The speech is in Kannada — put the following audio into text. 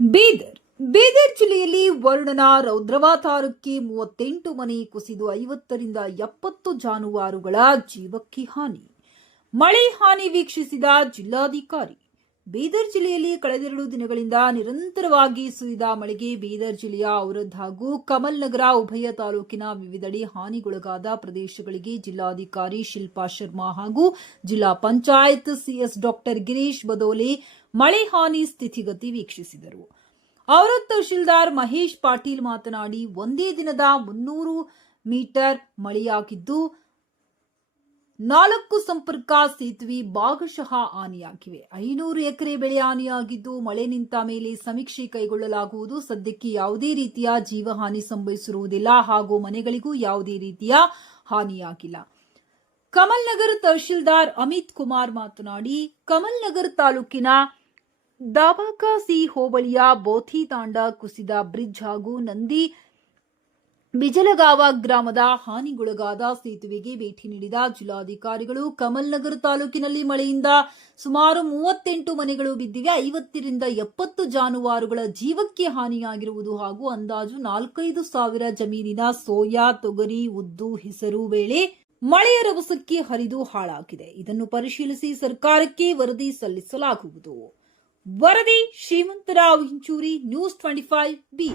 ಬೀದರ್. ಬೀದರ್ ಜಿಲ್ಲೆಯಲ್ಲಿ ವರುಣನ ರೌದ್ರವಾತಾರಕ್ಕೆ ಮೂವತ್ತೆಂಟು ಮನೆ ಕುಸಿದು ಐವತ್ತರಿಂದ ಎಪ್ಪತ್ತು ಜಾನುವಾರುಗಳ ಜೀವಕ್ಕೆ ಹಾನಿ. ಮಳೆ ಹಾನಿ ವೀಕ್ಷಿಸಿದ ಜಿಲ್ಲಾಧಿಕಾರಿ. ಬೀದರ್ ಜಿಲ್ಲೆಯಲ್ಲಿ ಕಳೆದೆರಡು ದಿನಗಳಿಂದ ನಿರಂತರವಾಗಿ ಸುರಿದ ಮಳೆಗೆ ಬೀದರ್ ಜಿಲ್ಲೆಯ ಔರದ್ ಹಾಗೂ ಕಮಲ್ ನಗರ ಉಭಯ ತಾಲೂಕಿನ ವಿವಿಧೆಡೆ ಹಾನಿಗೊಳಗಾದ ಪ್ರದೇಶಗಳಿಗೆ ಜಿಲ್ಲಾಧಿಕಾರಿ ಶಿಲ್ಪಾ ಶರ್ಮಾ ಹಾಗೂ ಜಿಲ್ಲಾ ಪಂಚಾಯತ್ ಸಿಎಸ್ ಡಾಕ್ಟರ್ ಗಿರೀಶ್ ಬದೋಲೆ ಮಳೆ ಹಾನಿ ಸ್ಥಿತಿಗತಿ ವೀಕ್ಷಿಸಿದರು. ಔರದ್ ತಹಶೀಲ್ದಾರ್ ಮಹೇಶ್ ಪಾಟೀಲ್ ಮಾತನಾಡಿ, ಒಂದೇ ದಿನದ ಮುನ್ನೂರು ಮೀಟರ್ ಮಳೆಯಾಗಿದ್ದು ನಾಲ್ಕು ಸಂಪರ್ಕ ಸೇತುವೆ ಭಾಗಶಃ ಹಾನಿಯಾಗಿವೆ. ಐನೂರು ಎಕರೆ ಬೆಳೆ ಹಾನಿಯಾಗಿದ್ದು, ಮಳೆ ನಿಂತ ಮೇಲೆ ಸಮೀಕ್ಷೆ ಕೈಗೊಳ್ಳಲಾಗುವುದು. ಸದ್ಯಕ್ಕೆ ಯಾವುದೇ ರೀತಿಯ ಜೀವಹಾನಿ ಸಂಭವಿಸಿರುವುದಿಲ್ಲ. ಹಾಗೂ ಮನೆಗಳಿಗೂ ಯಾವುದೇ ರೀತಿಯ ಹಾನಿಯಾಗಿಲ್ಲ. ಕಮಲ್ ನಗರ್ ತಹಶೀಲ್ದಾರ್ ಅಮಿತ್ ಕುಮಾರ್ ಮಾತನಾಡಿ, ಕಮಲ್ ನಗರ್ ತಾಲೂಕಿನ ದಾಬಾಕಾಸಿ ಹೋಬಳಿಯ ಬೋಥಿ ತಾಂಡ ಕುಸಿದ ಬ್ರಿಡ್ಜ್ ಹಾಗೂ ನಂದಿ ಬಿಜಲಗಾವ ಗ್ರಾಮದ ಹಾನಿಗೊಳಗಾದ ಸೇತುವೆಗೆ ಭೇಟಿ ನೀಡಿದ ಜಿಲ್ಲಾಧಿಕಾರಿಗಳು, ಕಮಲ್ ನಗರ ತಾಲೂಕಿನಲ್ಲಿ ಮಳೆಯಿಂದ ಸುಮಾರು ಮೂವತ್ತೆಂಟು ಮನೆಗಳು ಬಿದ್ದಿವೆ. ಐವತ್ತರಿಂದ ಎಪ್ಪತ್ತು ಜಾನುವಾರುಗಳ ಜೀವಕ್ಕೆ ಹಾನಿಯಾಗಿರುವುದು ಹಾಗೂ ಅಂದಾಜು ನಾಲ್ಕೈದು ಸಾವಿರ ಜಮೀನಿನ ಸೋಯಾ, ತೊಗರಿ, ಉದ್ದು, ಹೆಸರು ವೇಳೆ ಮಳೆಯ ರಭಸಕ್ಕೆ ಹರಿದು ಹಾಳಾಗಿದೆ. ಇದನ್ನು ಪರಿಶೀಲಿಸಿ ಸರ್ಕಾರಕ್ಕೆ ವರದಿ ಸಲ್ಲಿಸಲಾಗುವುದು. ವರದಿ Shrimantrao Hinchuri, news twenty five B